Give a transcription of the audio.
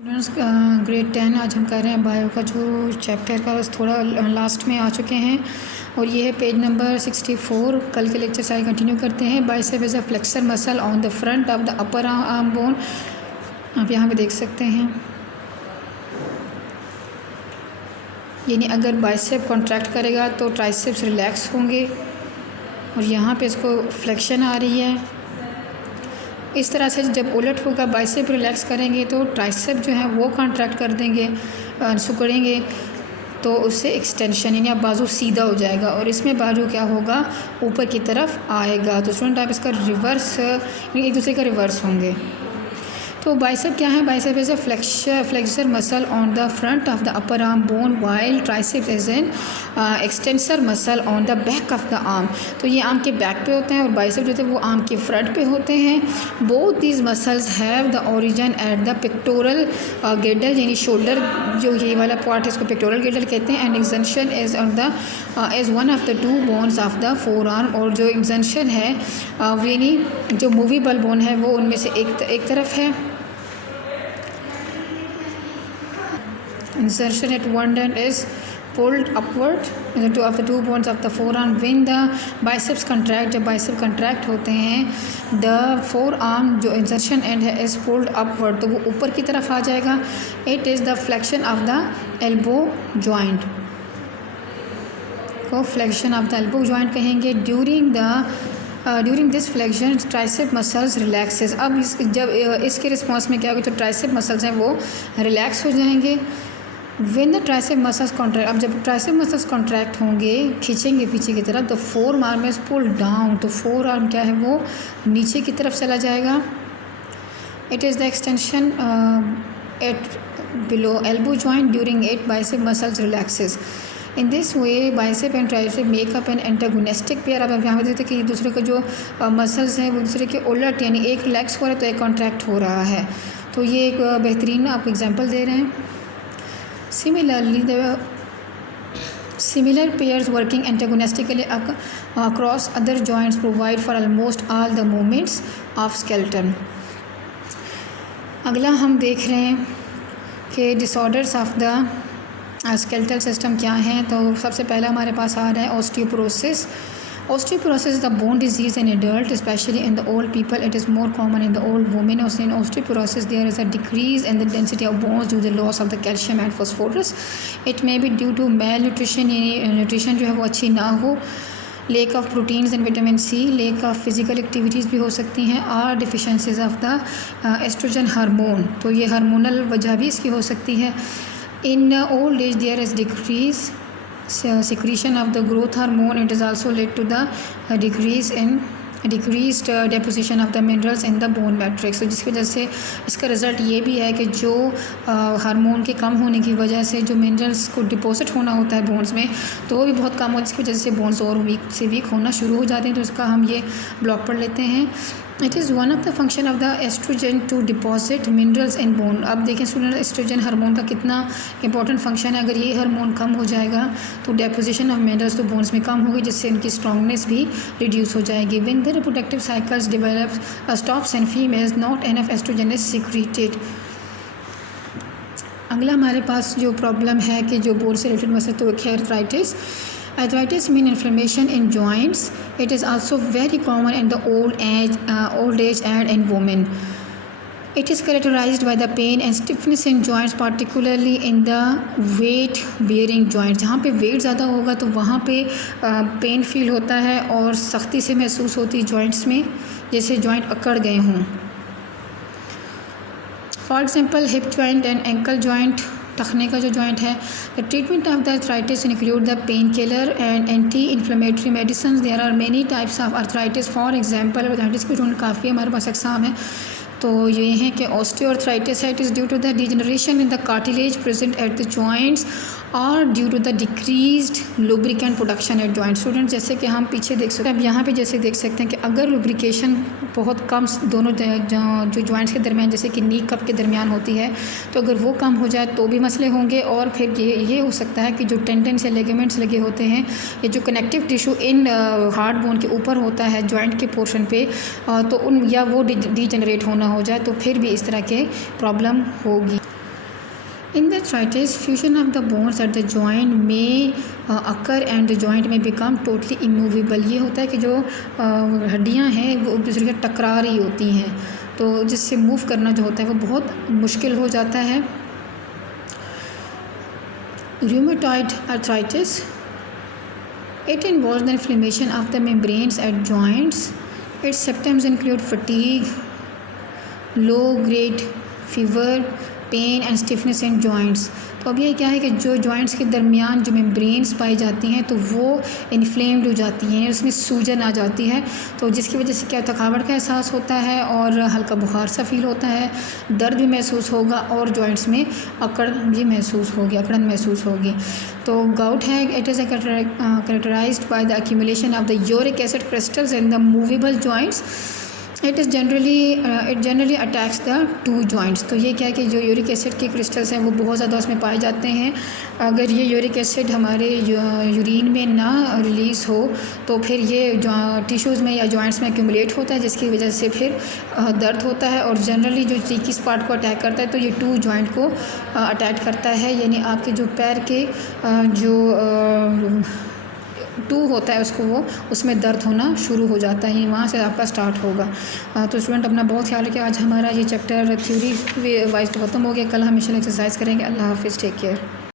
Students grade 10 आज हम कर रहे हैं बायो का जो चैप्टर का थोड़ा लास्ट में आ चुके हैं और ये है पेज नंबर 64। कल के लेक्चर सारे कंटिन्यू करते हैं। Bicep is a flexor muscle on the front of the upper arm bone. आप यहाँ पे देख सकते हैं, यानी अगर बाइसेप कॉन्ट्रैक्ट करेगा तो ट्राइसेप्स रिलैक्स होंगे और यहाँ पे इसको फ्लेक्शन आ रही है। इस तरह से जब उलट होगा, बाइसेप रिलैक्स करेंगे तो ट्राइसेप जो है वो कॉन्ट्रैक्ट कर देंगे, सिकुड़ेंगे, तो उससे एक्सटेंशन यानी अब बाजू सीधा हो जाएगा और इसमें बाजू क्या होगा, ऊपर की तरफ आएगा। तो स्टूडेंट आप इसका रिवर्स एक दूसरे का रिवर्स होंगे। तो बाइसेप क्या है? Bicep is a flexor muscle on the front of the upper arm bone while tricep is an extensor muscle on the back of the arm. तो ये आर्म के बैक पे होते हैं और बाइसेप जो थे वो आर्म के फ्रंट पे होते हैं। Both these muscles have the origin at the pectoral girdle, यानी शोल्डर जो ये वाला पार्ट है इसको पेक्टोरल गिल्डल कहते हैं। And extension is on the is one of the two bones of the four arm. और जो एक्सटेंशन है यानी जो मूवेबल बोन है वो उनमें से एक तरफ है। Insertion at one end is pulled upward in the two bones of the forearm when the biceps contract। जब बाइसेप contract होते हैं the forearm जो insertion end है is pulled upward, तो वो ऊपर की तरफ आ जाएगा। It is the flexion of the elbow joint को flexion of the elbow joint कहेंगे। During this flexion tricep muscles relaxes. अब जब इसके रिस्पॉन्स में क्या होगा, जो ट्राइसेप मसल्स हैं वो रिलैक्स हो जाएंगे। When the tricep muscles contract, अब जब ट्राइसेप मसल्स कॉन्ट्रैक्ट होंगे, खींचेंगे पीछे की तरफ, तो forearm is pull down, तो फोर आर्म क्या है वो नीचे की तरफ चला जाएगा। It is the extension at below elbow joint during it bicep muscles relaxes. In this way bicep and tricep make up an antagonistic pair. अब यहाँ पे देखते हैं कि दूसरे का जो मसल्स हैं वो दूसरे के उलट, यानी एक रिलैक्स हो रहा है तो एक कॉन्ट्रैक्ट हो रहा है। तो ये एक बेहतरीन आपको एग्जांपल दे रहे हैं। Similarly, the similar pairs working antagonistically across other joints provide for almost all the movements of skeleton। अगला हम देख रहे हैं कि disorders of the skeletal system क्या हैं। तो सबसे पहला हमारे पास आ रहा है osteoporosis। Osteoporosis is the bone disease in adult, especially in the old people. It is more common in the old women. In osteoporosis, there is a decrease in the density of bones due to the loss of the calcium and phosphorus. It may be due to malnutrition, यानी nutrition जो है वो अच्छी ना हो, lack of proteins and vitamin C, lack of physical activities भी हो सकती हैं, और deficiencies of the estrogen hormone. तो ये हार्मोनल वजह भी इसकी हो सकती है। In old age there is decrease secretion of the growth hormone. It is also led to the decreased deposition of the minerals in the bone matrix। तो जिसकी वजह से इसका रिज़ल्ट ये भी है कि जो हार्मोन के कम होने की वजह से जो मिनरल्स को डिपॉजिट होना होता है बोन्स में, तो वो भी बहुत कम हो, जिसकी वजह से बोन्स और वीक होना शुरू हो जाते हैं। तो इसका हम ये ब्लॉक पढ़ लेते हैं। It is one of the function of the estrogen to deposit minerals in bone. अब देखें स्टूडेंट, एस्ट्रोजन हार्मोन का कितना इंपॉर्टेंट फंक्शन है। अगर ये हार्मोन कम हो जाएगा तो डेपोजिशन ऑफ मिनरल्स तो बोन्स में कम होगी, जिससे इनकी स्ट्रॉन्गनेस भी रिड्यूस हो जाएगी। When the reproductive cycles develop stops in females, not enough estrogen is secreted. अगला हमारे पास जो प्रॉब्लम है कि जो बोन से रिलेटेड मसल, तो है arthritis. Arthritis means inflammation in joints. It is also very common in the old age and in women. It is characterized by the pain and stiffness in joints, particularly in the weight-bearing joints। जहाँ पे wait ज़्यादा होगा तो वहाँ पे pain feel होता है और सख्ती से महसूस होती है जॉइंट्स में, जैसे जॉइंट अकड़ गए हों। For example hip joint and ankle joint, टखने का जो जॉइंट है। The treatment of the arthritis include the pain killer and anti inflammatory medicine. There are many types of arthritis. For example arthritis के जो काफ़ी हमारे पास एग्जाम है, तो ये हैं कि ऑस्टियोआर्थराइटिस है, it is due to the degeneration in the cartilage present at the joints और due to the decreased lubricant production at joint. Student जैसे कि हम पीछे देख सकते हैं, अब यहाँ पे जैसे देख सकते हैं कि अगर लुब्रिकेशन बहुत कम दोनों जो जॉइंट्स के दरमियान, जैसे कि नी कप के दरमियान होती है, तो अगर वो कम हो जाए तो भी मसले होंगे। और फिर ये हो सकता है कि जो टेंडन्स या लिगामेंट्स लगे होते हैं या जो connective tissue in hard bone के ऊपर होता है जॉइंट के पोर्शन पे, तो उन या वो डिजनरेट होना हो जाए, तो फिर भी इस तरह के प्रॉब्लम होगी। In the arthritis, fusion of the bones at the joint may occur and the joint may become totally immovable. ये होता है कि जो हड्डियाँ हैं वो एक दूसरे के टकरा रही होती हैं, तो जिससे मूव करना जो होता है वो बहुत मुश्किल हो जाता है। Rheumatoid arthritis, it involves the inflammation of the membranes at joints. Its symptoms include fatigue, low grade fever, pain and stiffness in joints. तो अब ये क्या है कि जो जॉइंट्स के दरमियान जो मेम्ब्रेन्स पाई जाती हैं तो वो इन्फ्लेम्ड हो जाती हैं, उसमें सूजन आ जाती है, तो जिसकी वजह से क्या थकावट का एहसास होता है और हल्का बुखार सा फील होता है, दर्द भी महसूस होगा और जॉइंट्स में अकड़ भी महसूस होगी, अकड़न महसूस होगी। तो गाउट है, it is characterised by the accumulation of the uric acid crystals in the movable joints. It generally attacks the two joints. तो ये क्या है कि जो यूरिक एसिड के क्रिस्टल्स हैं वो बहुत ज़्यादा उसमें पाए जाते हैं। अगर ये यूरिक एसिड हमारे यूरिन में ना रिलीज़ हो तो फिर ये टिश्यूज़ में या जॉइंट्स में एक्यूमुलेट होता है, जिसकी वजह से फिर दर्द होता है और जनरली जो किस पार्ट को अटैक करता है तो ये टू जॉइंट को अटैक करता है, यानी आपके जो पैर के जो टू होता है उसको वो उसमें दर्द होना शुरू हो जाता है, यानी वहाँ से आपका स्टार्ट होगा। तो स्टूडेंट अपना बहुत ख्याल रखिए। आज हमारा ये चैप्टर थ्योरी वाइज तो ख़त्म हो गया, कल हम इंशाल्लाह एक्सरसाइज करेंगे। अल्लाह हाफिज़, टेक केयर।